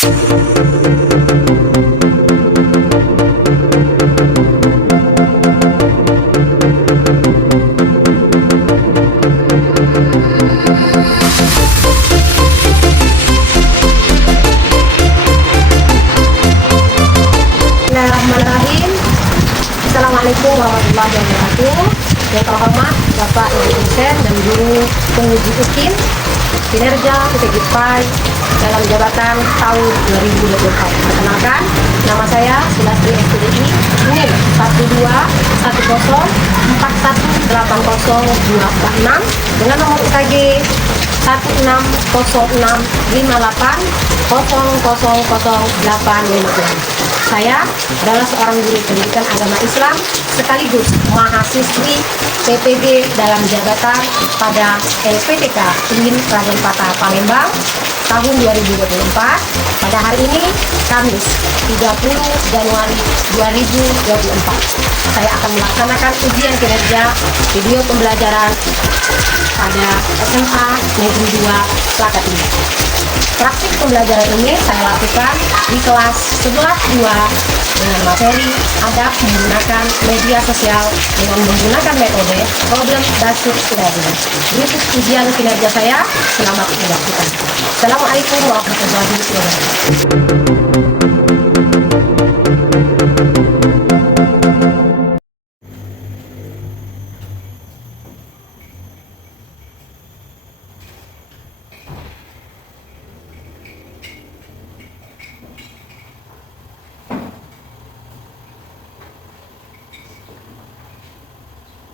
Bismillahirrahmanirrahim. Assalamualaikum warahmatullahi wabarakatuh. Yang terhormat Bapak Ibu dosen dan guru penguji UKIN kinerja PTGPAI dalam jabatan tahun 2024. Perkenalkan, nama saya Sulastri SPDI NIM 12041418026 dengan nomor UKG 160658000856. Saya adalah seorang guru pendidikan agama Islam sekaligus mahasiswi PPG dalam jabatan pada LPTK UIN Raden Patah Palembang tahun 2024 pada hari ini Kamis 30 Januari 2024. Saya akan melaksanakan ujian kinerja video pembelajaran pada SMA Negeri 2 Klaten ini. Praktik pembelajaran ini saya lakukan di kelas 11-2 dengan materi adab menggunakan media sosial dengan menggunakan metode problem based learning. Berikut ujian kinerja saya, selamat menyaksikan. Assalamualaikum warahmatullahi wabarakatuh.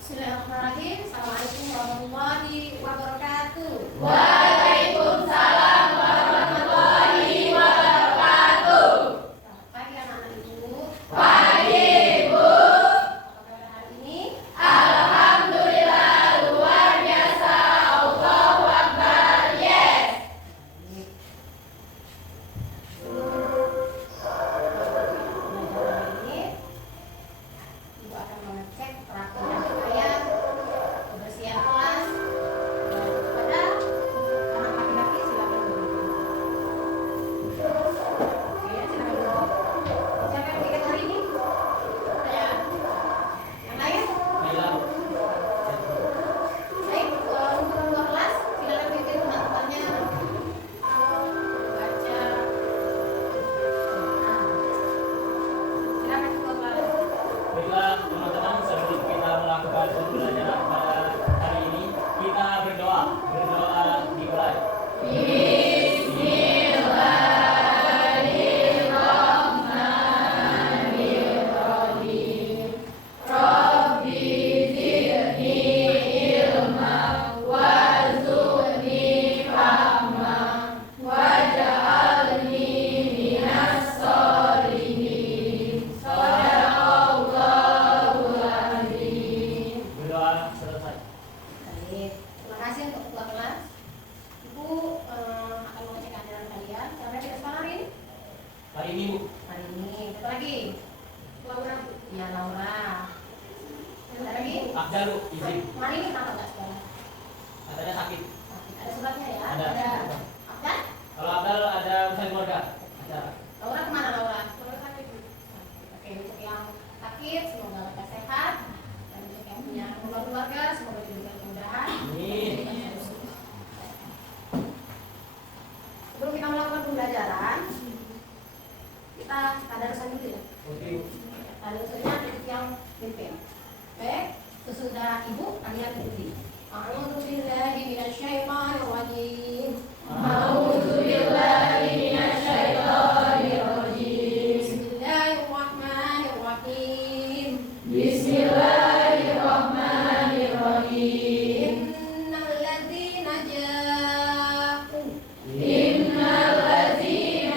Bismillahirrahmanirrahim. Assalamualaikum warahmatullahi wabarakatuh. Waalaikumsalam warahmatullahi wabarakatuh. Selamat pagi anak-anak ibu. Pagi Ibu. Apa kabar hari ini? Alhamdulillah luar biasa. Allahu Akbar. Yes. Pembelajaran ini ibu akan mengecek perapian pakaian, kebersihan kelas. Pada anak laki-laki silakan duduk. Oke, silakan duduk. Siapa yang tiket hari ini? Saya. Yang lain? Baik, untuk ketua kelas silakan pimpin teman-temannya baca. Silakan ketua kelas. Baiklah teman-teman, sebelum kita melakukan pembelajaran pada hari ini, kita berdoa dimulai. Berdoa selesai. Baik, terima kasih untuk ketua kelas. Ibu akan mengecek kehadiran kalian. Siapa yang tidak sekolah hari ini? Hari ini Bu, Hari ini. Siapa lagi? Laura. Iya, Laura. Siapa lagi? Abdal Bu, izin. Hari ini kenapa nggak sekolah? Katanya sakit. Ada sebabnya ya? Ada. Abdan? Kalau Abdal ada urusan keluarga. Ada. Laura kemana Laura? Laura sakit. Oke, untuk yang sakit semoga lekas sehat. Dan untuk yang punya keluarga semoga diberikan kemudahan. Amin. Sebelum kita melakukan pembelajaran, kita tadarusan dulu ya. Oke Bu. Tadarusannya untuk yang pimpin. Baik, sesudah ibu kalian ikuti. A'udzu billahi minasyaitonir rajim. A'udzubillahi minasyaitonirrajim. Bismillahirrahmanirrahim. Bismillahirrahmanirrahim. Innal ladzina ja'u Innal ladzina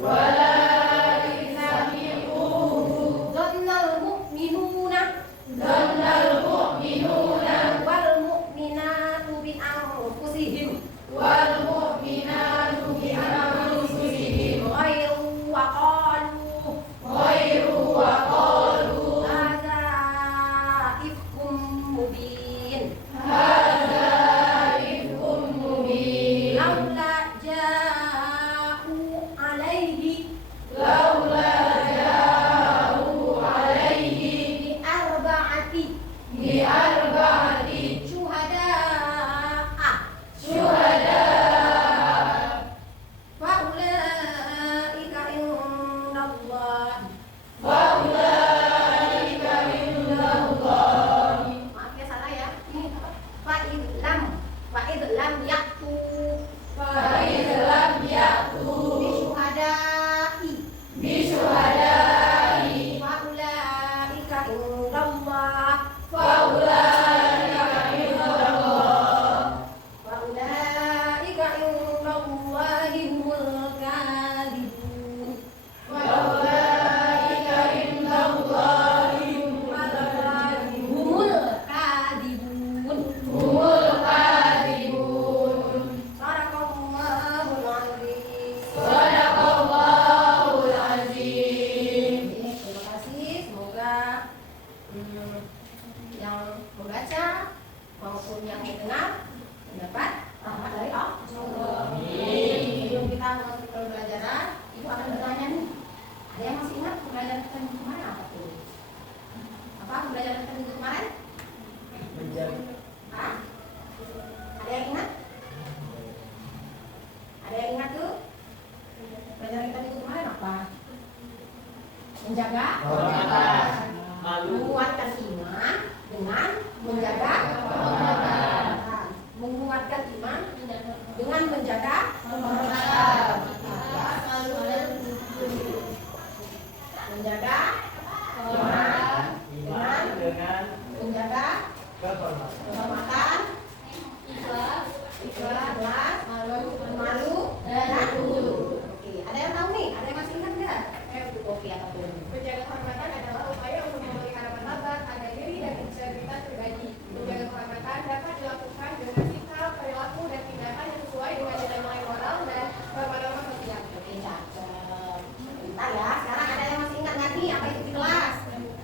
ولكن سمعوه ظن المؤمنون ظن المؤمنون والمؤمنات بأنفسهم والمؤمنات بأنفسهم خيرا وقالوا هذا إفك مبين هذا إفك مبين لولا جاءوا عليه لولا جاءوا عليه بأربعة شهداء شهداء فأولئك عند الله فأولئك عند الله maaf ya salah ya ini fa'id lam yaktu فإذ لم يأتوا bisyuhada'i بشهداء fa'ulaika indallah فأولئك عند الله fa'ulaika indallahi humul kadhibun فأولئك عند الله humul kadhibun هم الكاذبون Sadaqallahul azim. صدق الله العظيم. Terima kasih, semoga yang membaca maupun yang mendengar mendapat rahmat dari Allah. Sebelum kita masuk ke pembelajaran, ibu akan bertanya nih. Ada yang masih ingat pembelajaran kita minggu kemarin apa tuh? Apa pembelajaran kita minggu kemarin? Hah? Ada yang ingat? Ada yang ingat tuh? Pelajaran kita minggu kemarin apa? Menjaga menguatkan iman dengan menjaga menguatkan iman dengan menjaga menjaga Iman dengan menjaga kehormatan. kehormatan ikhlas malu dan dulu. Oke, ada yang tahu nih? Ada yang masih ingat nggak? Oke, apa tuh? Menjaga kehormatan adalah upaya untuk memelihara martabat, harga diri, dan integritas pribadi. Menjaga kehormatan dapat dilakukan dengan sikap, perilaku, dan tindakan yang sesuai dengan nilai-nilai moral dan norma-norma sosial. Oke, cakep. Bentar ya, sekarang ada yang masih ingat nggak nih apa itu ikhlas?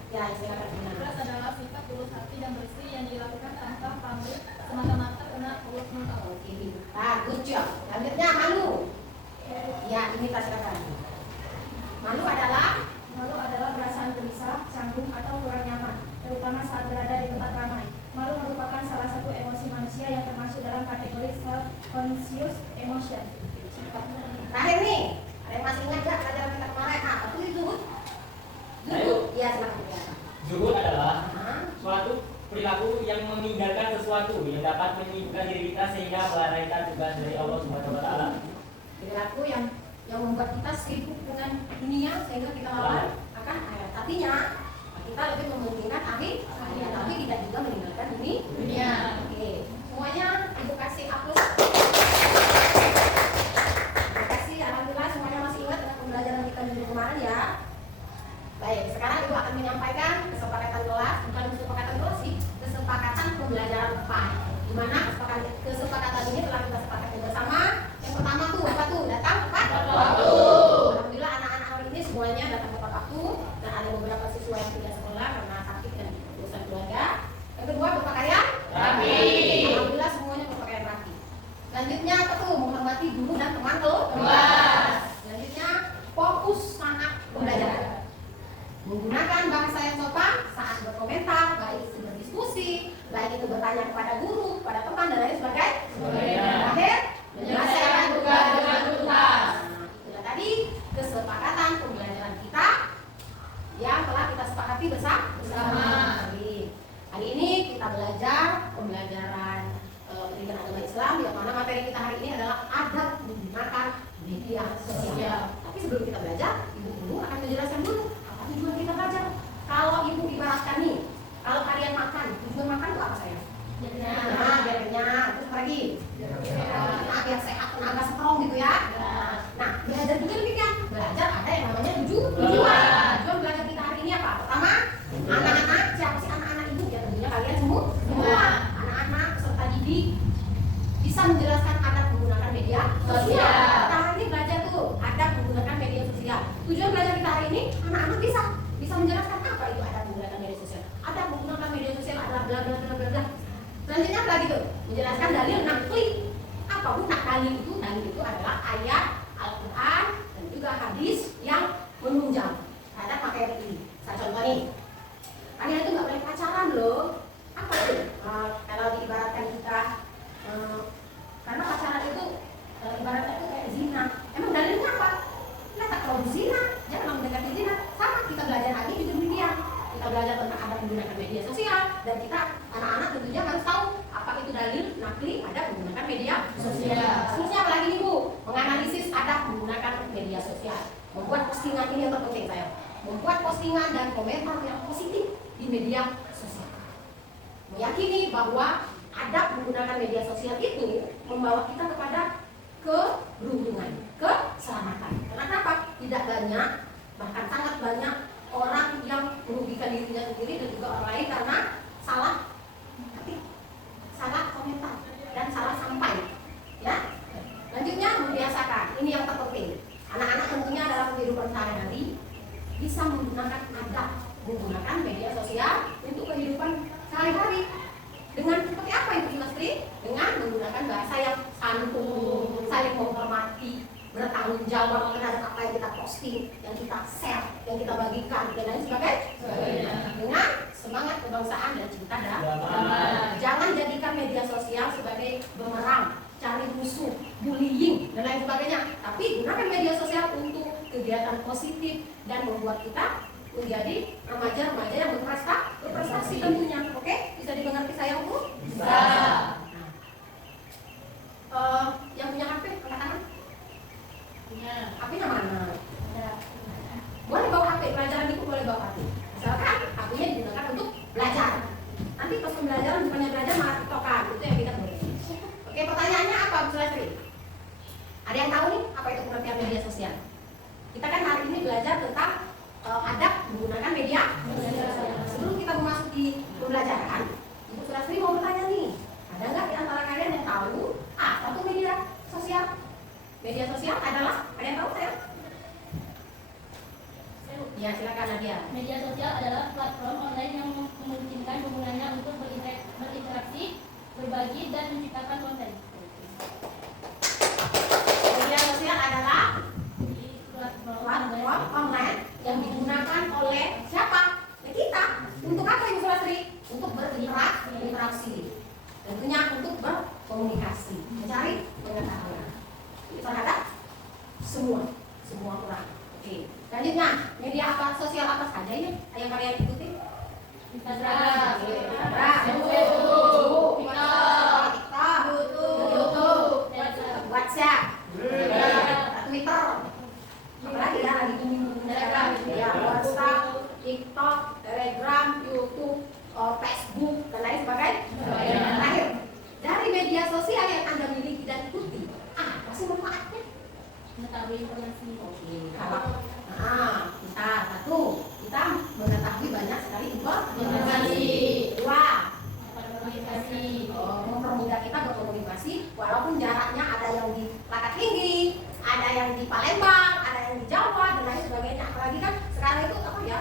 Ya, silakan Gina. Ikhlas adalah sikap tulus hati dan bersih yang dilakukan tanpa pamrih, semata-mata karena Allah SWT. Oke, good job. Selanjutnya malu. Ya, ini tas silakan. Malu adalah perasaan gelisah, canggung, atau kurang nyaman, terutama saat berada di tempat ramai. Malu merupakan salah satu emosi manusia yang termasuk dalam kategori self-conscious emotion. Terakhir nih, ada yang masih ingat nggak pelajaran kita kemarin? Apa tuh itu? Zuhud. Iya, silakan. Ya. Zuhud adalah Hah? suatu perilaku yang meninggalkan sesuatu yang dapat menyibukkan diri kita sehingga melalaikan tugas dari Allah Subhanahu wa taala. Perilaku yang membuat kita sibuk dengan dunia sehingga kita lalai akan akhirat. Artinya kita lebih mementingkan akhirat tapi tidak juga meninggalkan dunia. Oke, semuanya ibu kasih aplaus. Terima kasih, alhamdulillah semuanya masih ingat dengan pembelajaran kita minggu kemarin ya. Baik, sekarang ibu akan menyampaikan kesepakatan kelas, bukan kesepakatan kelas sih, kesepakatan pembelajaran 4. Di mana kesepakatan ini telah kita sepakati bersama. Yang pertama tuh apa tuh? Datang tepat waktu. Alhamdulillah anak-anak hari ini semuanya datang tepat waktu dan ada beberapa siswa yang tidak sekolah karena sakit dan urusan keluarga. Yang kedua berpakaian rapi. Alhamdulillah semuanya berpakaian rapi. Selanjutnya apa tuh? Menghormati guru dan teman kelas. Selanjutnya fokus saat pembelajaran. Menggunakan bahasa yang sopan saat berkomentar, baik itu berdiskusi, baik itu bertanya kepada guru, pada teman dan lain sebagainya. Terakhir, menyelesaikan tugas dengan tuntas. Itulah tadi kesepakatan pembelajaran kita yang telah kita sepakati bersama. Hari ini kita belajar pembelajaran pendidikan agama Islam, yang mana materi kita hari ini adalah adab menggunakan media sosial. Tapi sebelum kita belajar, ibu guru akan menjelaskan dulu apa tujuan kita belajar. Kalau ibu ibaratkan nih, kalau kalian makan, tujuan makan itu apa sayang? Nah, biar kenyang. Terus apa lagi? Biar sehat, tenaga strong gitu ya. Nah, belajar juga demikian. menjelaskan adab menggunakan media Sosial. Kita hari ini belajar tuh adab menggunakan media sosial. Tujuan belajar kita hari ini, anak-anak bisa menjelaskan apa itu adab menggunakan media sosial. Adab menggunakan media sosial adalah bla bla bla bla bla. Selanjutnya apa lagi tuh? Menjelaskan dalil nakli. Apa guna dalil itu? Dalil itu adalah ayat Al-Quran dan juga hadis yang menunjang terhadap materi ini. Saya contoh nih, kalian itu nggak boleh pacaran loh. Apa itu? Kalau diibaratkan kita, karena pacaran itu ibaratnya itu kayak zina. Emang dalilnya apa? Kita tak kalau zina, jangan mendekati zina. Sama kita belajar lagi di dunia. Kita belajar tentang adab menggunakan media sosial dan kita anak-anak tentunya harus tahu apa itu dalil nakli adab menggunakan media sosial. Seterusnya apa lagi nih Bu? Menganalisis adab menggunakan media sosial. Membuat postingan ini yang terpenting saya. Membuat postingan dan komentar yang positif di media sosial. Meyakini bahwa adab menggunakan media sosial itu membawa kita kepada keberuntungan, keselamatan. Kenapa? Tidak banyak, bahkan sangat banyak orang yang merugikan dirinya sendiri dan juga orang lain karena salah ketik, salah komentar dan salah sampai. Ya. Lanjutnya membiasakan. Ini yang terpenting. Anak-anak tentunya dalam kehidupan sehari-hari bisa menggunakan adab menggunakan media sosial untuk kehidupan sehari-hari. Dengan seperti apa itu Mas-Tri? Dengan menggunakan bahasa yang santun, saling menghormati, bertanggung jawab terhadap apa yang kita posting, yang kita share, yang kita bagikan, dan lain sebagainya. Dengan semangat kebangsaan dan cinta damai. Jangan jadikan media sosial sebagai bumerang, cari musuh, bullying, dan lain sebagainya. Tapi gunakan media sosial untuk kegiatan positif dan membuat kita menjadi remaja-remaja yang berprestasi tentunya. Oke? Bisa dimengerti saya Bu? Bisa. Yang punya HP angkat tangan. Punya. HP-nya mana? Boleh bawa HP, pelajaran itu boleh bawa HP. Misalkan HP-nya digunakan untuk belajar. Nanti pas pembelajaran bukannya belajar malah tiktokan, itu yang tidak boleh. Oke, pertanyaannya apa Bu Sulastri? Ada yang tahu nih apa itu pengertian media sosial? Kita kan hari ini belajar tentang adab menggunakan media. Sebelum kita memasuki pembelajaran, Ibu Sulastri mau bertanya nih, ada nggak di antara kalian yang tahu apa itu media sosial? Media sosial adalah, ada yang tahu saya? Ya silakan Nadia. Media sosial adalah platform online yang memungkinkan penggunanya untuk berinteraksi, berbagi, dan menciptakan konten. Media sosial adalah Platform online yang digunakan oleh siapa? Ya kita. Untuk apa Ibu Sulastri? Untuk berinteraksi. Tentunya untuk berkomunikasi, mencari pengetahuan terhadap semua orang. Oke. Selanjutnya, media apa sosial apa saja ini yang kalian ikuti? Instagram, Facebook, TikTok, YouTube, WhatsApp, Twitter. Apalagi ya lagi Telegram, ya WhatsApp, TikTok, Telegram, YouTube, Facebook dan lain sebagainya. Terakhir, dari media sosial yang Anda miliki dan ikuti, apa sih manfaatnya? mengetahui informasi. Oke, kalau kita mengetahui banyak sekali informasi. Dua, Komunikasi. mempermudah kita berkomunikasi walaupun jaraknya ada yang di Lakat Tinggi, ada yang di Palembang, ada yang di Jawa dan lain sebagainya. Apalagi kan sekarang itu apa ya,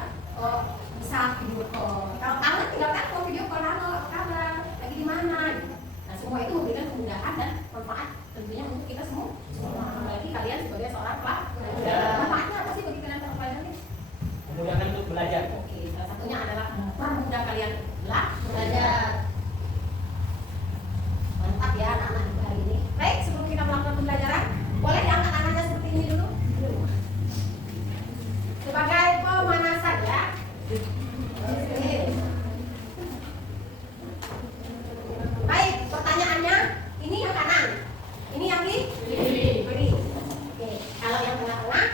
bisa video call. Kalau kangen tinggal telepon video call, halo apa kabar, lagi di mana gitu. Nah semua itu memberikan kemudahan dan manfaat tentunya untuk kita semua. Apalagi kalian sebagai seorang pelajar. Manfaatnya apa sih bagi kalian para pelajar ini? Memudahkan untuk belajar. Oke, salah satunya adalah mempermudah kalian Belajar. Mantap ya anak-anak di hari ini. Baik, sebelum kita melakukan pembelajaran, boleh diangkat tangannya seperti ini dulu. Sebagai pemanasan ya. Baik, pertanyaannya, ini yang kanan, ini yang kiri. Oke, kalau yang tengah-tengah,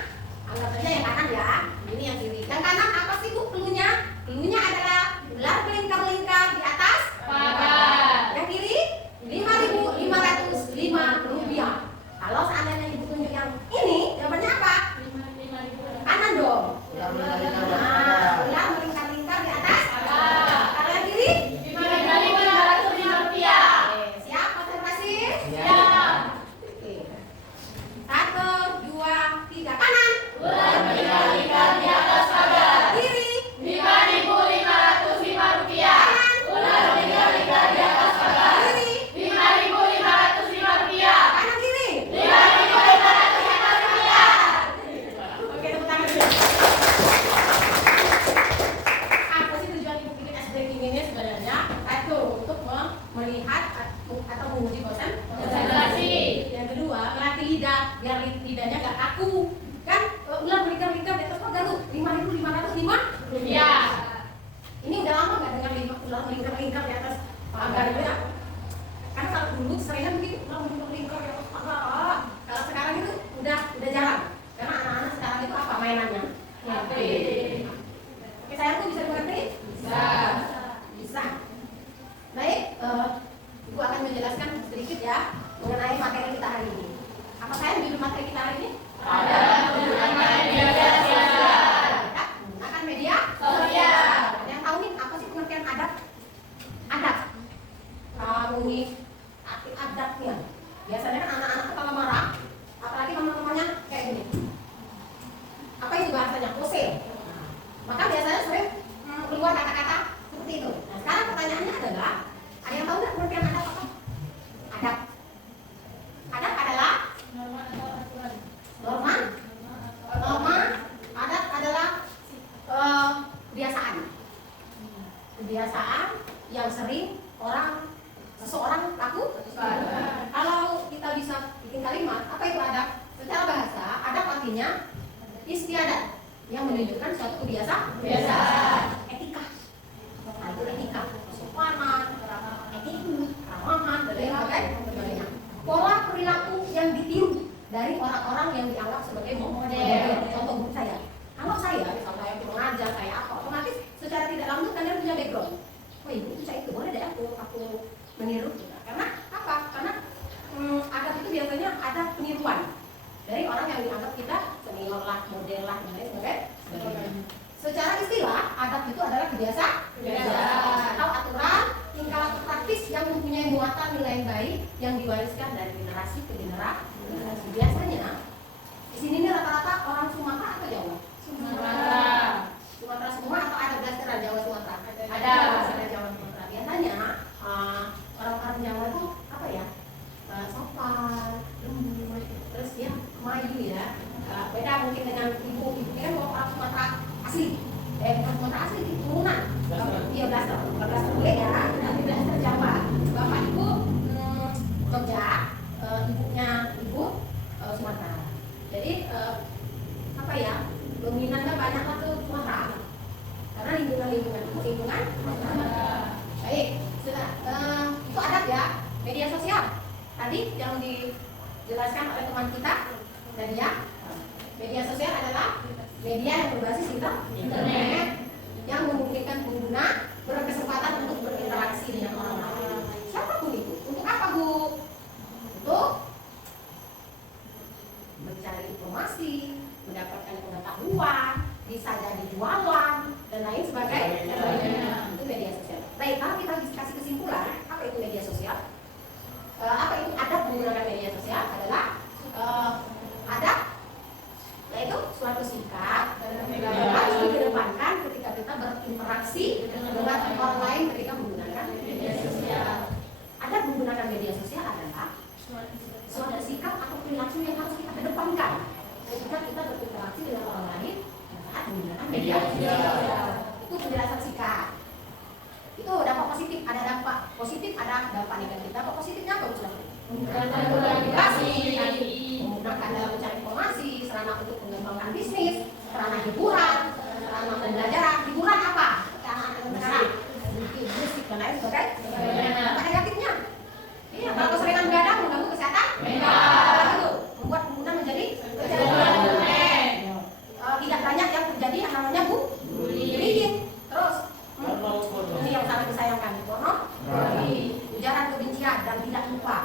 anggap saja yang kanan ya. Ini yang kiri. Yang kanan apa sih Bu cluenya? Cluenya adalah ular melingkar-lingkar di atas Pagar. Yang kiri 5.505 rupiah. Kalau seandainya Ibu tunjuk yang ini, jawabannya apa? 5.000. Kanan dong. Ular melingkar-lingkar di atas. Kalau yang kiri? 5.505 rupiah. Siap, konsentrasi. Siap. perilaku. Kan ular melingkar-lingkar di atas pagar tuh 5.505 Rupiah. Ini udah lama nggak dengar ular melingkar-lingkar di atas pagar itu ya? Karena kalau dulu seringan begitu ular melingkar-lingkar di atas pagar. Kalau sekarang itu udah jarang. Karena anak-anak sekarang itu apa mainannya? HP. Oke, saya tuh bisa mengerti? Bisa. Baik, Ibu akan menjelaskan sedikit ya mengenai materi kita hari ini. Apa saya judul materi kita hari ini? Ada menggunakan media sosial. Adab menggunakan media Sosial. Ada yang tahu nih apa sih pengertian adab? Adab. Kamu nih arti adabnya. Biasanya kan anak-anak kalau marah, apalagi teman-temannya kayak gini. Apa itu bahasanya? Kusir. Maka biasanya sering keluar kata-kata seperti itu. Nah, sekarang pertanyaannya adalah, ada yang tahu nggak pengertian adab apa? Adab. Adab adalah Norma atau aturan. norma. Norma. Adab adalah kebiasaan. Kebiasaan yang sering seseorang lakukan. Kalau kita bisa bikin kalimat, apa itu adab? Secara bahasa, adab artinya istiadat yang menunjukkan suatu kebiasaan. Etika. Nah, itu etika. Kesopanan, etika, keramahan, dan lain sebagainya. Pola perilaku yang ditiru dari orang-orang yang dianggap sebagai model. Contoh guru saya. Kalau saya, misalnya saya mengajar, saya apa, otomatis secara tidak langsung kan dia punya background. Oh ibu itu saya itu boleh deh aku meniru. Karena apa? Karena adab itu biasanya ada peniruan dari orang yang dianggap kita senior lah, model lah, dan lain sebagainya. Secara istilah, adab itu adalah kebiasaan atau aturan tingkah laku praktis yang mempunyai muatan nilai baik yang diwariskan dari generasi ke generasi. Biasanya di sini nih rata-rata orang Sumatera atau Jawa? Sumatera semua atau ada belasteran Jawa Sumatera? Ada belasteran Jawa Sumatera. Biasanya orang-orang Jawa itu apa ya? Sopan, lembut, terus ya maju ya. Beda mungkin dengan ibu kan orang Sumatera asli. Bukan Sumatera asli, turunan. Iya blaster, bukan blaster boleh ya. Nanti blaster Jawa. Bapak ibu Jogja, ibunya ibu Sumatera. Jadi apa ya? Dominannya banyak lah tuh Sumatera. Karena lingkungan. Baik, sudah. Itu adab ya. Media sosial. Tadi yang dijelaskan oleh teman kita tadi ya. Media sosial adalah media yang berbasis internet yang memungkinkan pengguna berkesempatan untuk berinteraksi dengan orang lain. Siapapun itu. Untuk apa Bu? Untuk mencari informasi, mendapatkan pengetahuan, bisa jadi jualan dan lain sebagainya. Itu media sosial. Baik, kalau kita kasih kesimpulan, apa itu media sosial? Apa itu adab menggunakan media sosial? Adalah adab, yaitu suatu sikap yang harus dikedepankan ketika kita berinteraksi dengan orang lain ketika menggunakan media sosial. Adab menggunakan media sosial adalah suatu sikap atau perilaku yang harus kita kedepankan ketika kita berinteraksi dengan orang lain saat menggunakan media sosial. Itu penjelasan sikap. Itu dampak positif, ada dampak positif, ada dampak negatif. Dampak positifnya apa Ustaz? Memudahkan dalam mencari informasi, sarana untuk mengembangkan bisnis, sarana hiburan, sarana pembelajaran. Hiburan apa? Anak-anak sekarang musik dan lain sebagainya. Dampak negatifnya? Iya, kalau keseringan begadang mengganggu kesehatan. Itu membuat pengguna menjadi tidak banyak yang terjadi yang namanya bullying. Terus ini yang sangat disayangkan, pornografi, ujaran kebencian dan tidak lupa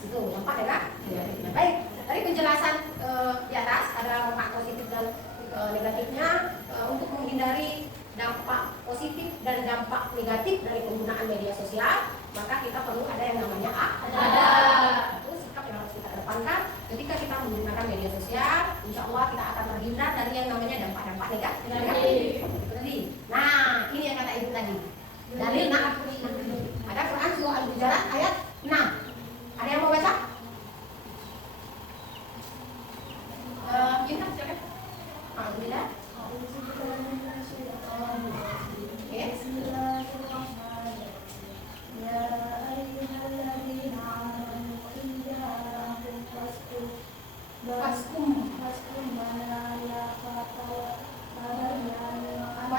itu dampak negatifnya. Baik, dari penjelasan di atas ada dampak positif dan negatifnya. Untuk menghindari dampak positif dan dampak negatif dari penggunaan media sosial, maka kita perlu ada yang namanya adab. Itu sikap yang harus kita kedepankan ketika kita menggunakan media sosial. Insya Allah kita akan terhindar dari yang namanya dampak-dampak negatif. Nah, ini yang kata ibu tadi. Dalil ada Quran surah Al-Hujurat ayat 6. Ada yang mau baca? Kita silakan. Alhamdulillah. Maskum. mana ya kata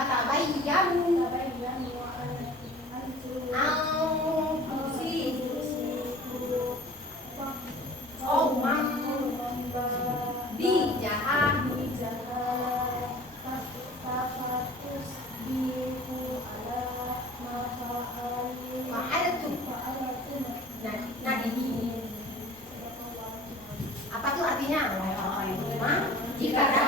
Tabayyan. Oh, bijahan. Apa tuh artinya? Jika ada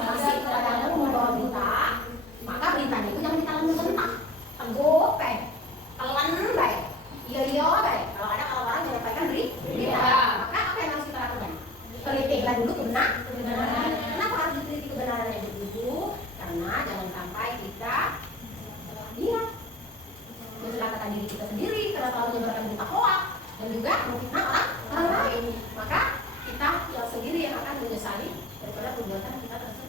kasih kepadamu membawa berita, maka beritanya itu jangan ditelan mentah, teguh, telan, iya, kalau ada orang menyampaikan berita, maka apa yang harus kita lakukan? Telitilah dulu kebenaran. Kenapa harus diteliti kebenarannya dulu? Karena jangan sampai kita mencelakakan diri kita sendiri karena terlalu menyebarkan berita hoax dan juga memfitnah orang lain. Maka kita yang sendiri yang akan menyesali daripada perbuatan kita tersebut.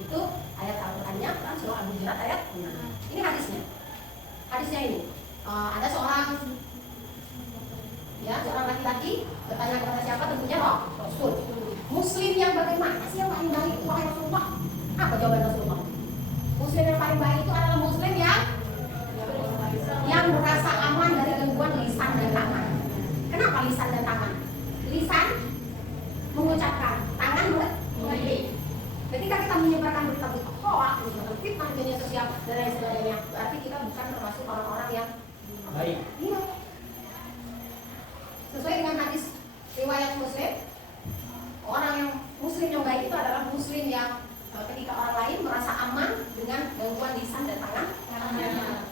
Itu ayat Al-Qur'annya, Quran surah Al-Hujurat ayat 6. Ini hadisnya. Hadisnya ini ada seorang laki-laki bertanya kepada siapa? Tentunya Rasul. Muslim yang bagaimana sih yang paling baik itu wahai Rasulullah? Apa jawaban Rasulullah? Muslim yang paling baik itu adalah Muslim yang merasa aman dari gangguan lisan dan tangan. Kenapa lisan dan tangan? Lisan mengucapkan, tangan mengetik. Ketika kita menyebarkan berita-berita hoax, menyebarkan fitnah di media sosial dan lain sebagainya, berarti kita bukan termasuk orang-orang yang baik. Iya. Sesuai dengan hadis riwayat Muslim, orang yang Muslim yang baik itu adalah Muslim yang ketika orang lain merasa aman dengan gangguan lisan dan tangan.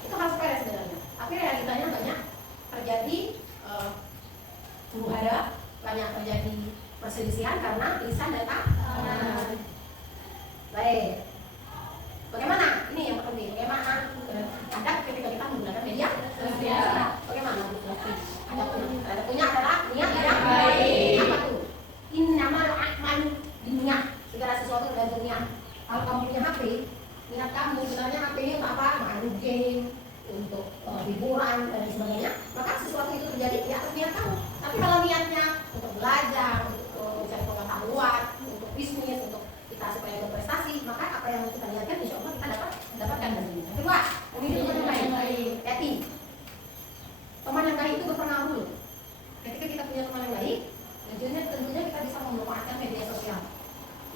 Itu hal sepele sebenarnya. Tapi realitanya banyak terjadi huru-hara, banyak terjadi perselisihan karena lisan dan tangan. Baik. Bagaimana? Ini yang penting. Bagaimana adab ketika kita menggunakan media sosial? Bagaimana? Ada punya adalah niat yang baik. Apa tuh? Innamal a'malu binniyat. Segala sesuatu tergantung niat. Kalau kamu punya HP, niat kamu sebenarnya HP ini untuk apa? Main game, untuk hiburan dan sebagainya. Maka sesuatu itu terjadi di atas niat kamu. Tapi kalau niatnya untuk belajar, untuk mencari pengetahuan, untuk bisnis, untuk kita supaya berprestasi, maka apa yang kita lihatkan insya Allah kita dapatkan dari ini. Kedua, memilih teman yang baik. Yakin. Teman yang baik itu berpengaruh. Ketika kita punya teman yang baik, tentunya kita bisa memanfaatkan media sosial.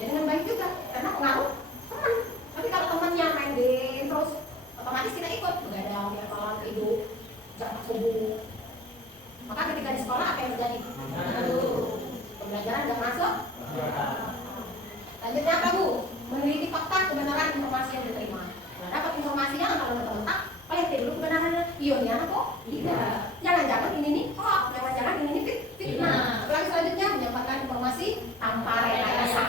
Ya dengan baik juga, karena pengaruh teman. Tapi kalau temannya main game terus, otomatis kita ikut begadang, ya kawan hidup, jangan kubu. Maka ketika di sekolah apa yang terjadi? Pembelajaran nggak masuk. Lanjutnya apa Bu? Meneliti fakta kebenaran informasi yang diterima. Nah, dapat informasinya kalau mentah-mentah, paling dulu kebenarannya. Iya, kok? Tidak. Jangan-jangan ini nih, jangan-jangan ini nih fitnah. Lagi selanjutnya menyampaikan informasi tanpa rekayasa.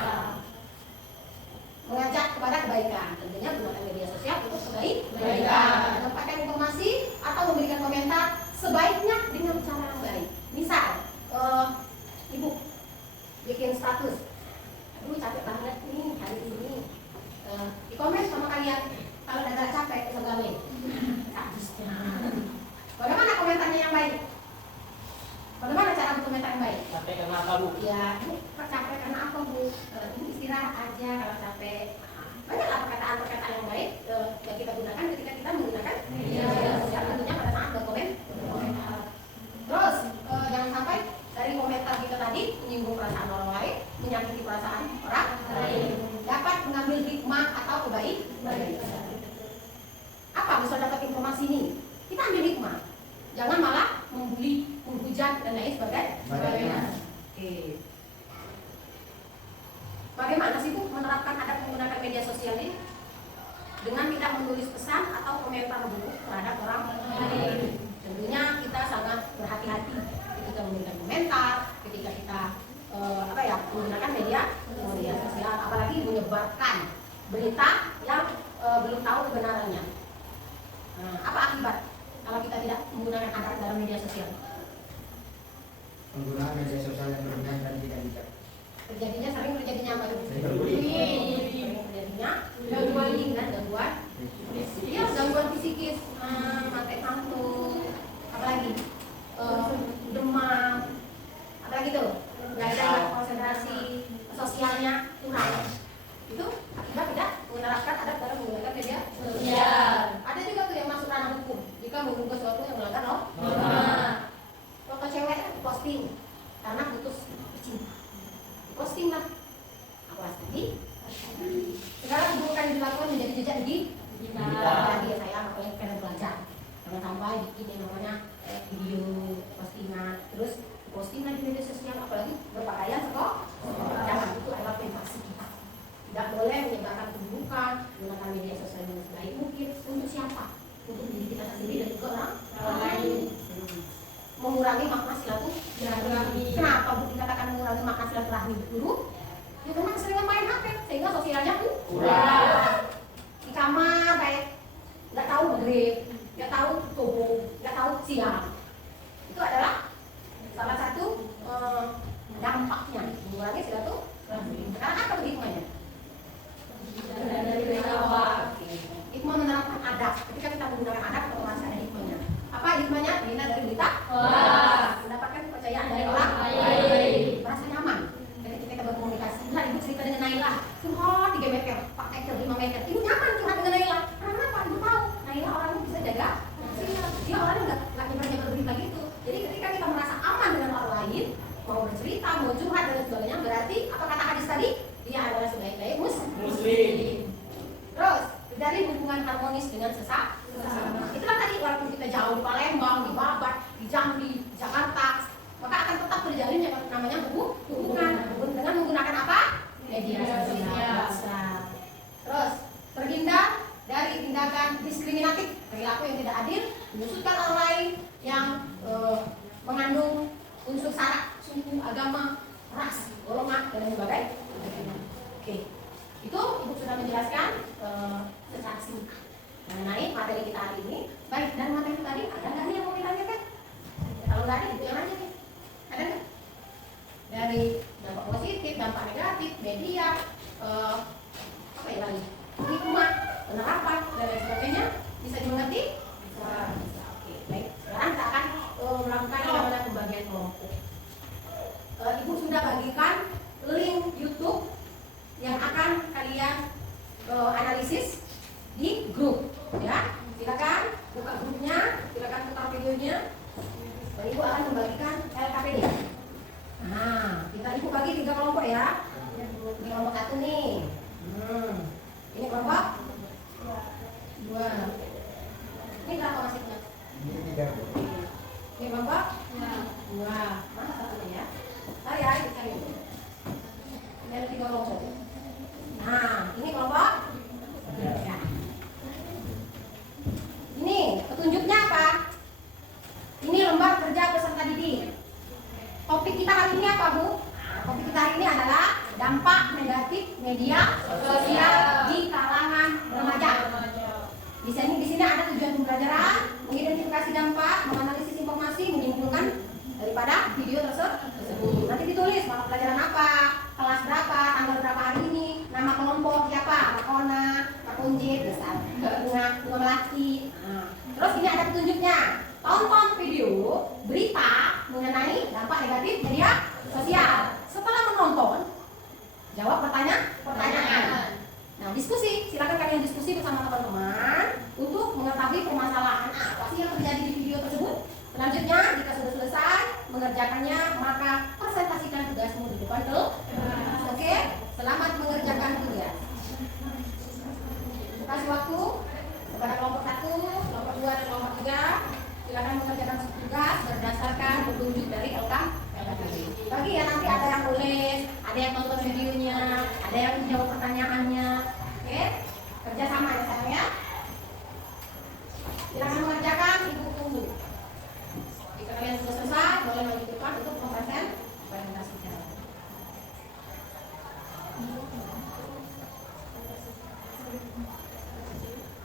Mengajak kepada kebaikan. Tentunya gunakan media sosial untuk kebaikan. Menyampaikan informasi atau memberikan komentar sebaiknya dengan cara yang baik. Misal, Ibu bikin status. Aduh capek banget nih hari ini. Di komen sama kalian kalau udah capek segala. Bagaimana komentarnya yang baik? Bagaimana cara berkomentar yang baik? Capek karena apa Bu? Ya, capek karena apa Bu? Ini istirahat aja kalau capek. Banyaklah perkataan-perkataan yang baik yang kita gunakan ketika kita menggunakan media sosial, tentunya pada saat berkomentar. Terus jangan sampai dari komentar kita tadi menyinggung perasaan orang lain, menyakiti perasaan orang lain. Dapat mengambil hikmah atau kebaikan. Apa bisa dapat informasi ini? Kita ambil hikmah. Jangan malah membuli, menghujat dan lain sebagainya. Oke. Bagaimana sih Bu menerapkan adab menggunakan media sosial ini? Dengan tidak menulis pesan atau komentar buruk terhadap orang lain. Tentunya kita sangat berhati-hati ketika memberikan komentar, ketika kita menggunakan media sosial, apalagi menyebarkan berita yang belum tahu kebenarannya. Nah, apa akibat kalau kita tidak menggunakan adab dalam media sosial? Penggunaan media sosial yang berlebihan dan tidak bijak. Terjadinya apa itu? Berbullying. Terjadinya gangguan link dan gangguan psikis, mati kantuk, apalagi demam, apalagi tuh, nggak ada konsentrasi, kelas tadi. Sekarang hubungkan yang dilakukan menjadi jejak di tadi ya saya makanya karena belajar. Jangan sampai bikin yang namanya video postingan, terus postingan di media sosial apalagi berpakaian sekolah. Jangan, itu adalah privasi kita. Tidak boleh menyebarkan keburukan, menggunakan media sosial dengan sebaik mungkin. Untuk siapa? Untuk diri kita sendiri dan juga orang lain. Mengurangi makna silaturahmi. Kenapa Bu dikatakan mengurangi makna silaturahmi buruk? Ya karena keseringan main HP sehingga sosialnya kurang. Di kamar kayak nggak tahu maghrib, nggak tahu subuh, nggak tahu siang. Itu adalah salah satu dampaknya mengurangi silaturahmi. Sekarang apa hikmahnya? Dari awal. Hikmah menerapkan adab. Ketika kita menggunakan adab, otomatis ada hikmahnya. Apa hikmahnya? Bina dari berita. Mendapatkan kepercayaan dari orang lain. Merasa nyaman. Ketika kita berkomunikasi, nah ibu cerita dengan Naila, curhat 3 meter, 4 meter, 5 meter. Ibu nyaman curhat dengan Naila. Karena apa? Ibu tahu Naila orangnya bisa jaga. Dia orangnya nggak nyebar berita gitu. Jadi ketika kita merasa aman dengan orang lain, mau bercerita, mau curhat dan sebagainya, berarti apa kata hadis tadi? Dia adalah sebaik-baik muslim. Terus dari hubungan harmonis dengan sesama. Itulah tadi walaupun kita jauh di Palembang, di Babat, di Jambi, di Jakarta, maka akan tetap terjalin yang namanya hubungan dengan menggunakan apa? Media sosial. Terus terhindar dari tindakan diskriminatif, perilaku yang tidak adil, menyudutkan orang lain yang mengandung unsur syarat, suku, agama, ras, golongan dan sebagainya. Oke, itu Ibu sudah menjelaskan secara singkat mengenai materi kita hari ini. Baik, dan materi tadi ada nggak nih yang mau ditanyakan? Kalau nggak ada, Ibu yang nanya nih. Ada nggak? Dari dampak positif, dampak negatif, media, apa ya lagi? Hikmah, penerapan dan lain sebagainya bisa dimengerti? Bisa. Oke, baik. Sekarang kita akan melakukan yang namanya pembagian kelompok. Ibu sudah bagikan link YouTube yang akan kalian analisis di grup, ya. Silakan buka grupnya, silakan putar videonya. Dan Ibu akan membagikan LKPD. Nah, kita Ibu bagi 3 kelompok ya. Ini kelompok 1 nih. Ini kelompok 2. Ini berapa masihnya? Ini kelompok 2. Mana satunya ya? Ayo dicari. Ini ada 3 kelompok. Nah, ini kelompok 3. Ini petunjuknya apa? Ini lembar kerja peserta didik. Topik kita hari ini apa, Bu? Topik kita hari ini adalah dampak negatif media sosial di kalangan remaja. Di sini ada tujuan pembelajaran, mengidentifikasi dampak, menganalisis informasi, menyimpulkan daripada video tersebut. Nanti ditulis mata pelajaran apa, kelas berapa, tanggal berapa hari ini, nama kelompok siapa, Makona, Makunjit, bunga melati. Terus ini ada petunjuknya. Tonton video berita mengenai dampak negatif media sosial. Setelah menonton, jawab pertanyaan. Nah, diskusi. Silakan kalian diskusi bersama teman-teman untuk mengetahui permasalahan apa sih yang terjadi di video tersebut. Selanjutnya, jika sudah selesai mengerjakannya, maka presentasikan tugasmu di depan kelas. Oke, selamat mengerjakan tugas. Kasih waktu kepada kelompok 1, kelompok 2, dan kelompok 3. Silakan mengerjakan tugas berdasarkan petunjuk dari LKPD. Bagi ya nanti ada yang nulis, ada yang nonton videonya, ada yang jawab pertanyaannya. Oke, kerjasama ya sayang ya. Silakan mengerjakan, Ibu tunggu. Jika kalian sudah selesai, boleh maju ke depan untuk presentasikan.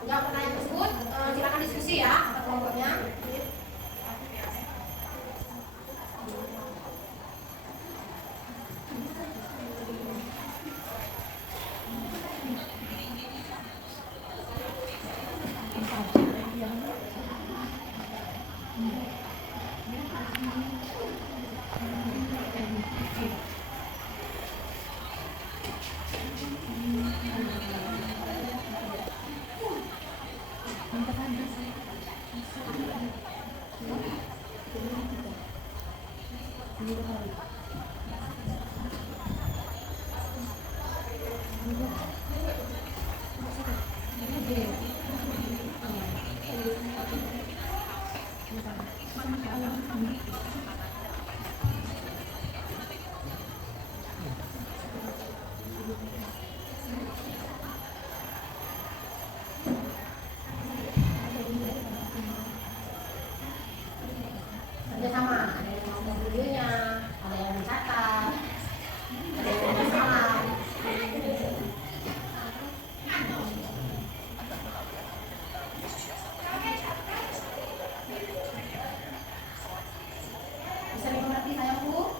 Jawab pertanyaan tersebut, silakan diskusi ya antar kelompoknya. Kerjasama, ada yang mau videonya, ada yang mencatat, ada yang bersalah. Bisa dimengerti sayangku?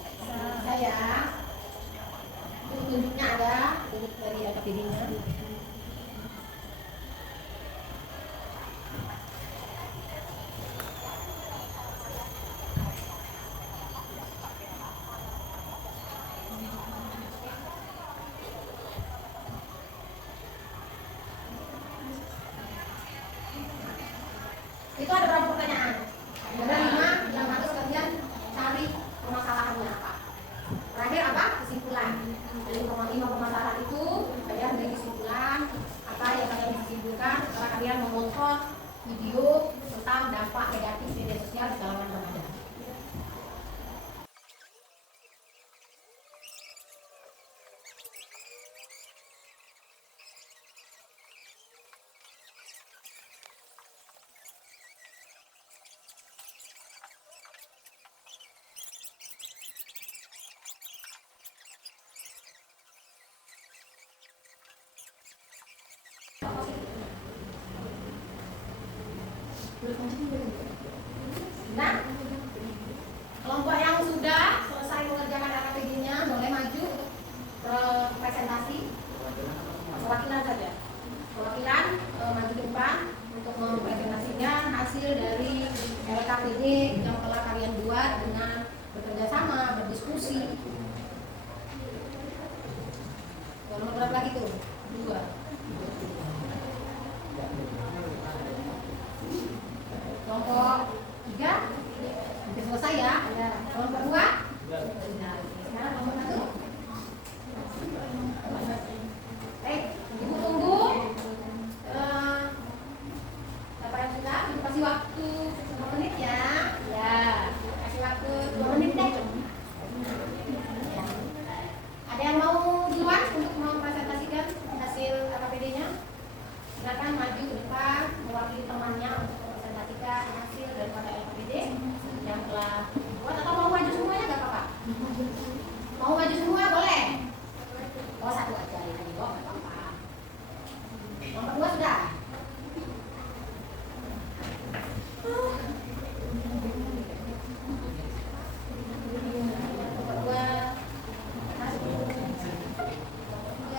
Saya tunjuknya ada tunjuk dari LKPD-nya. Itu ada berapa pertanyaan? Ada 5 yang harus kalian cari permasalahannya apa. Terakhir apa? Kesimpulan. Dari 5 permasalahan itu kalian beri kesimpulan apa yang kalian bisa simpulkan setelah kalian mengontrol video tentang dampak negatif media sosial di kalangan remaja. Nah, kelompok yang sudah selesai mengerjakan RKPD-nya boleh maju ke presentasi. Perwakilan saja. Perwakilan maju ke depan untuk mempresentasikan hasil dari LKPD yang telah kalian buat dengan bekerja sama, berdiskusi. Nomor berapa lagi tuh? 2. Kelompok 3 hampir selesai ya. Kelompok 2 sekarang kelompok 1. Ibu tunggu. Siapa yang suka? Ibu kasih waktu 2 menit ya. Ya, kasih waktu 2 menit deh. Ya. Ada yang mau duluan untuk mempresentasikan hasil KPD-nya? Silakan maju ke depan mewakili temannya untuk mempresentasikan hasil daripada LKPD yang telah buat, atau mau maju semuanya nggak apa-apa? Mau maju semua boleh. Oh, 1 aja ya, nggak apa-apa. Nomor 2 sudah. Nomor 2 masuk. 3.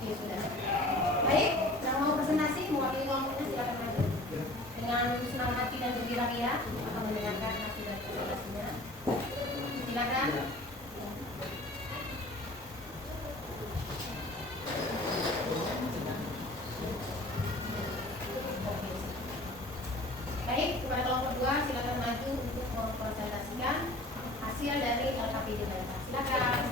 Oke, sudah. Baik, yang mau presentasi mewakili kelompoknya silakan maju. Dengan senang hati dan gembira ya akan mendengarkan hasil dari presentasinya. Silakan. Baik, kepada kelompok 2 silakan maju untuk mempresentasikan hasil dari LKPD mereka. Silakan.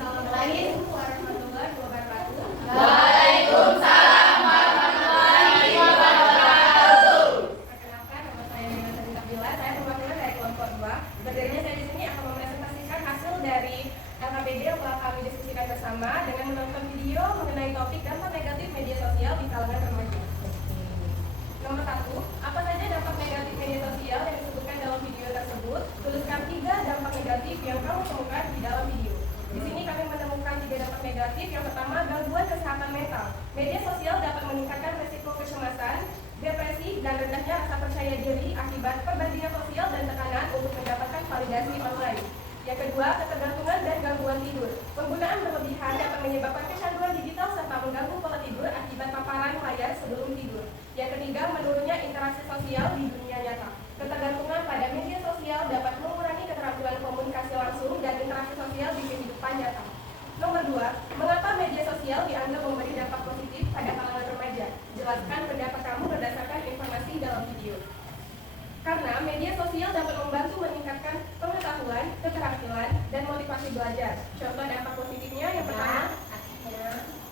Assalamualaikum warahmatullahi wabarakatuh. Waalaikumsalam warahmatullahi wabarakatuh. Perkenalkan, nama saya Nina Sadika Bila. Saya perwakilan dari kelompok 2. Berdirinya saya di sini akan mempresentasikan hasil dari LKPD yang telah kami diskusikan bersama dengan menonton video mengenai topik dampak negatif media sosial di kalangan remaja. Nomor 1, apa saja dampak negatif media sosial yang disebutkan dalam video tersebut? Tuliskan 3 dampak negatif yang kamu temukan di dalam video. Di sini kami menemukan 3 dampak negatif. Yang pertama, gangguan kesehatan mental. Media sosial dapat meningkatkan resiko kecemasan, depresi, dan rendahnya rasa percaya diri akibat perbandingan sosial dan tekanan untuk mendapatkan validasi online. Yang kedua, ketergantungan dan gangguan tidur. Penggunaan berlebihan dapat menyebabkan kecanduan digital serta mengganggu pola tidur akibat paparan layar sebelum tidur. Yang ketiga, menurunnya interaksi sosial di dunia nyata. Ketergantungan pada media sosial dapat mengurangi keterampilan komunikasi langsung dan motivasi belajar. Contoh dampak positifnya yang pertama,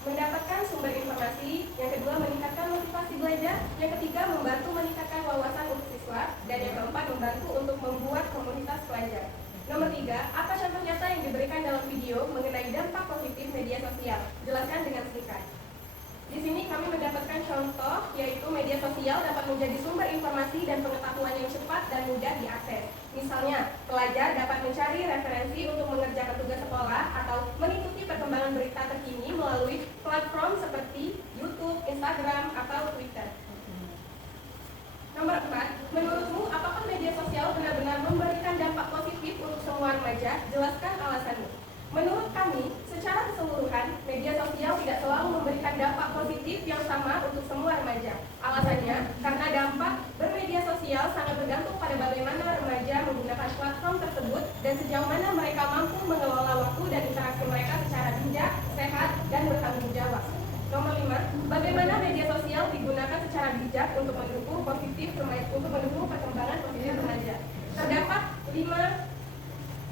mendapatkan sumber informasi, yang kedua meningkatkan motivasi belajar, yang ketiga membantu meningkatkan wawasan untuk siswa, dan yang keempat membantu untuk membuat komunitas pelajar. Nomor 3, apa contoh nyata yang diberikan dalam video mengenai dampak positif media sosial? Jelaskan dengan singkat. Di sini kami mendapatkan contoh, yaitu media sosial dapat menjadi sumber informasi dan pengetahuan yang cepat dan mudah diakses. Misalnya, pelajar dapat mencari referensi untuk mengerjakan tugas sekolah atau mengikuti perkembangan berita terkini melalui platform seperti YouTube, Instagram, atau Twitter. Nomor 4, menurutmu apakah media sosial benar-benar memberikan dampak positif untuk semua remaja? Jelaskan alasanmu. Menurut kami, secara keseluruhan, media sosial tidak selalu memberikan dampak positif yang sama untuk semua remaja. Alasannya, karena dampak bermedia sosial sangat bergantung pada bagaimana remaja menggunakan platform tersebut dan sejauh mana mereka mampu mengelola waktu dan interaksi mereka secara bijak, sehat, dan bertanggung jawab. Nomor 5, bagaimana media sosial digunakan secara bijak untuk mendukung perkembangan positif remaja. Terdapat 5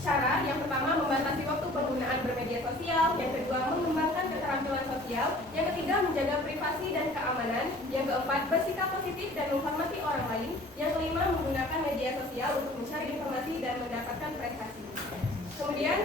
cara. Yang pertama, membatasi waktu penggunaan bermedia sosial. Yang kedua, mengembangkan keterampilan sosial. Yang ketiga, menjaga privasi dan keamanan. Yang keempat, bersikap positif dan menghormati orang lain. Yang kelima, menggunakan media sosial untuk mencari informasi dan mendapatkan prestasi. Kemudian,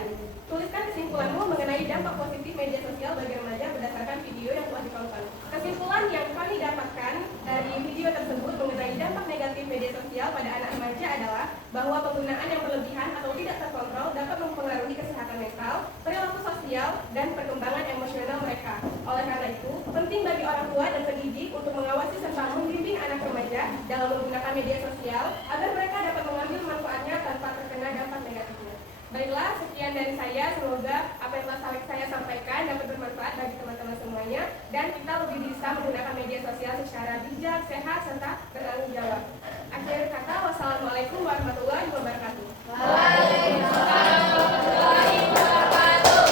tuliskan kesimpulanmu mengenai dampak positif media sosial bagi remaja berdasarkan video yang telah ditonton. Kesimpulan yang kami dapatkan dari video tersebut mengenai dampak negatif media sosial pada anak remaja adalah bahwa penggunaan yang berlebihan atau tidak terkontrol dapat mempengaruhi kesehatan mental, perilaku sosial, dan perkembangan emosional mereka. Oleh karena itu, penting bagi orang tua dan pendidik untuk mengawasi serta membimbing anak remaja dalam menggunakan media sosial agar mereka dapat mengambil manfaatnya tanpa terkena dampak negatifnya. Baiklah, sekian dari saya. Semoga apa yang telah saya sampaikan dapat bermanfaat bagi teman-teman semuanya dan kita lebih bisa menggunakan media sosial secara bijak, sehat, serta bertanggung jawab. Akhir kata, wassalamualaikum warahmatullahi wabarakatuh. Waalaikumsalam warahmatullahi wabarakatuh.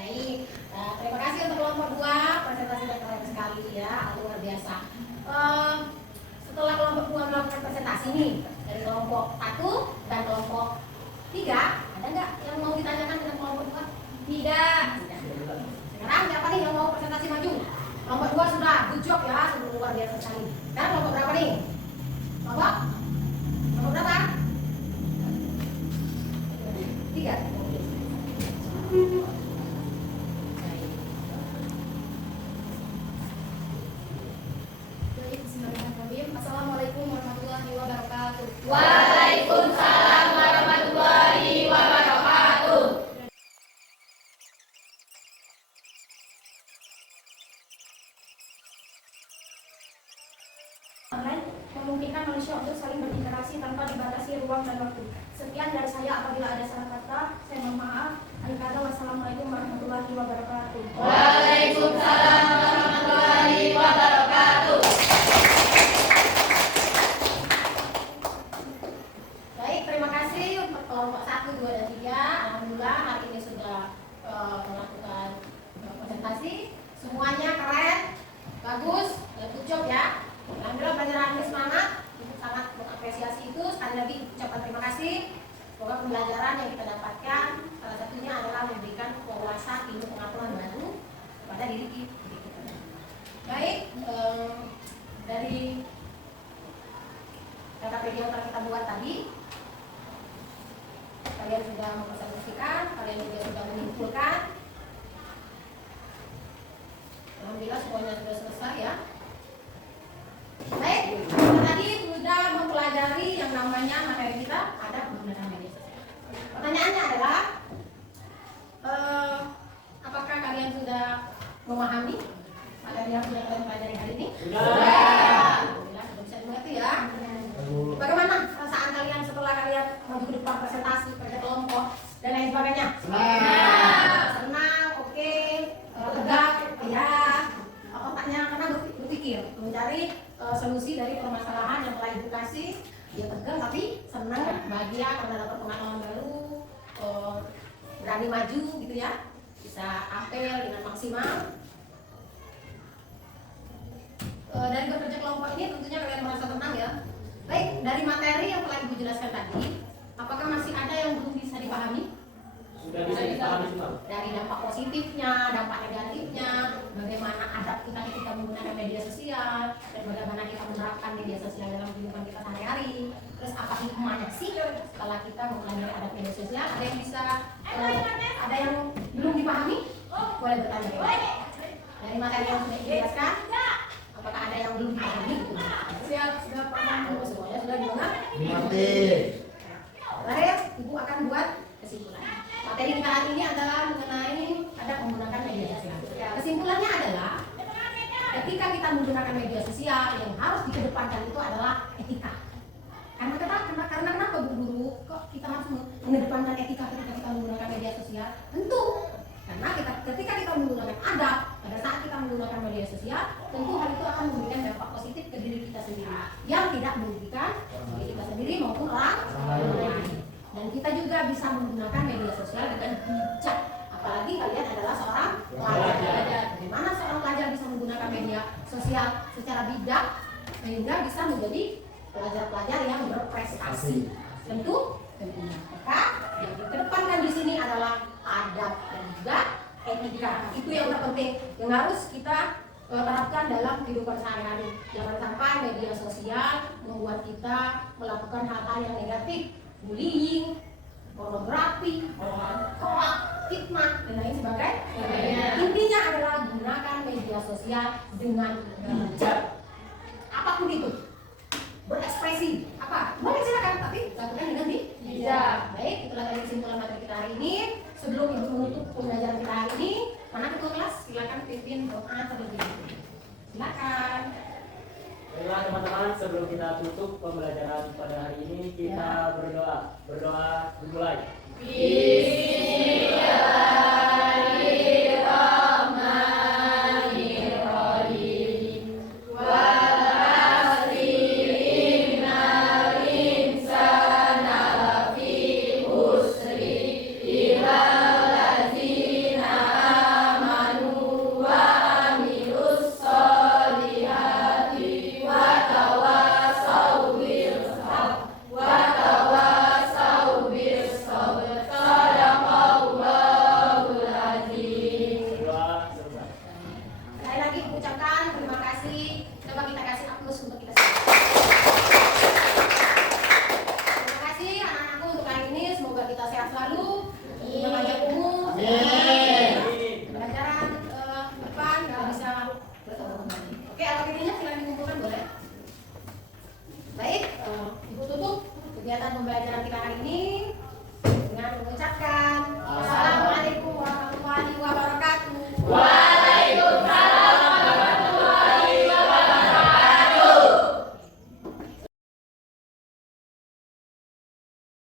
Baik, terima kasih untuk kelompok 2, presentasinya keren sekali ya, luar biasa. Setelah kelompok 2 melakukan presentasi nih, dari kelompok 1 dan kelompok 3, ada nggak yang mau ditanyakan dengan kelompok 2? Tidak. Sekarang siapa nih yang mau presentasi maju? Kelompok 2 sudah, good job ya, sudah luar biasa sekali. Sekarang kelompok berapa nih? Kelompok berapa? 3. Assalamualaikum warahmatullahi wabarakatuh. Waalaikumsalam warahmatullahi wabarakatuh. Online memungkinkan manusia untuk saling berinteraksi tanpa dibatasi ruang dan waktu. Sekian dari saya. Apabila ada salah kata, saya mohon maaf. Akhir kata, wassalamualaikum warahmatullahi wabarakatuh. Waalaikumsalam warahmatullahi wabarakatuh. Baik, terima kasih untuk kelompok 1, 2, dan 3. Alhamdulillah hari ini sudah melakukan presentasi. Semuanya keren, bagus, good job ya. Alhamdulillah pelajaran ini semangat, sangat mengapresiasi itu. Sekali lagi ucapkan terima kasih. Semoga pembelajaran yang kita dapatkan salah satunya adalah memberikan wawasan ilmu pengetahuan baru kepada diri kita. Baik, dari KKPD yang telah kita buat tadi, kalian sudah mempresentasikan, kalian juga sudah menyimpulkan. Alhamdulillah semuanya sudah selesai ya. Baik, kita tadi sudah mempelajari yang namanya materi kita ada penggunaan media sosial. Pertanyaannya adalah, apakah kalian sudah memahami materi yang sudah kalian pelajari hari ini? Alhamdulillah sudah bisa dimengerti ya. Bagaimana perasaan kalian setelah kalian maju ke depan presentasi, kerja kelompok dan lain sebagainya? Senang, oke, tegak, ya. Otaknya karena berpikir, mencari solusi dari permasalahan yang telah edukasi. Ya tegang tapi senang, bahagia karena dapat pengalaman baru, berani maju gitu ya, bisa apel dengan maksimal. Dari bekerja kelompok ini tentunya kalian merasa tenang ya. Baik, dari materi yang telah Ibu jelaskan tadi, apakah masih ada yang belum dipahami semua. Dari dampak positifnya, dampak negatifnya, bagaimana adab kita ketika menggunakan media sosial, dan bagaimana kita menerapkan media sosial dalam kehidupan kita sehari-hari. Terus apa hikmahnya sih setelah kita mempelajari adab media sosial? Ada yang bisa, ada yang belum dipahami? Boleh bertanya. Dari materi yang sudah dijelaskan, apakah ada yang belum dipahami? Siap, sudah paham. Oh, semuanya sudah dimengerti. Mengerti. Terakhir, Ibu akan buat kesimpulan. Materi kita hari ini adalah mengenai adab menggunakan media sosial. Kesimpulannya adalah ketika kita menggunakan media sosial yang harus dikedepankan itu adalah etika. Karena kenapa Bu Guru kok kita harus mengedepankan etika ketika kita menggunakan media sosial? Tentu karena ketika kita menggunakan adab pada saat kita menggunakan media sosial, tentu hal itu akan memberikan dampak positif ke diri kita sendiri yang tidak merugikan diri kita sendiri maupun orang lain. Dan kita juga bisa menggunakan media sosial dengan bijak. Apalagi kalian adalah seorang pelajar. Bagaimana seorang pelajar bisa menggunakan media sosial secara bijak sehingga bisa menjadi pelajar-pelajar yang berprestasi. Tentunya. Maka yang dikedepankan di sini adalah adab dan juga etika. Itu yang terpenting yang harus kita terapkan dalam kehidupan sehari-hari. Jangan sampai media sosial membuat kita melakukan hal-hal yang negatif, bullying, pornografi, hoax, fitnah, dan lain sebagainya. Intinya adalah gunakan media sosial dengan bijak. Apapun itu, berekspresi apa boleh silakan, tapi lakukan dengan bijak. Baik, itulah tadi kesimpulan materi kita hari ini. Sebelum Ibu menutup pembelajaran kita hari ini, mana ketua kelas? Silakan pimpin doa terlebih dahulu. Silakan. Baiklah teman-teman, sebelum kita tutup pembelajaran pada hari ini, kita berdoa. Berdoa dimulai. Berdoa selesai. Sekali lagi mengucapkan terima kasih. Coba kita kasih aplaus untuk kita semua. Terima kasih anak-anakku untuk hari ini. Semoga kita sehat selalu, punya panjang umur. Pelajaran depan kita bisa bertemu kembali. Oke, alokasinya silakan dikumpulkan boleh. Baik, Ibu tutup kegiatan pembelajaran kita hari ini dengan mengucapkan Assalamualaikum warahmatullahi wabarakatuh.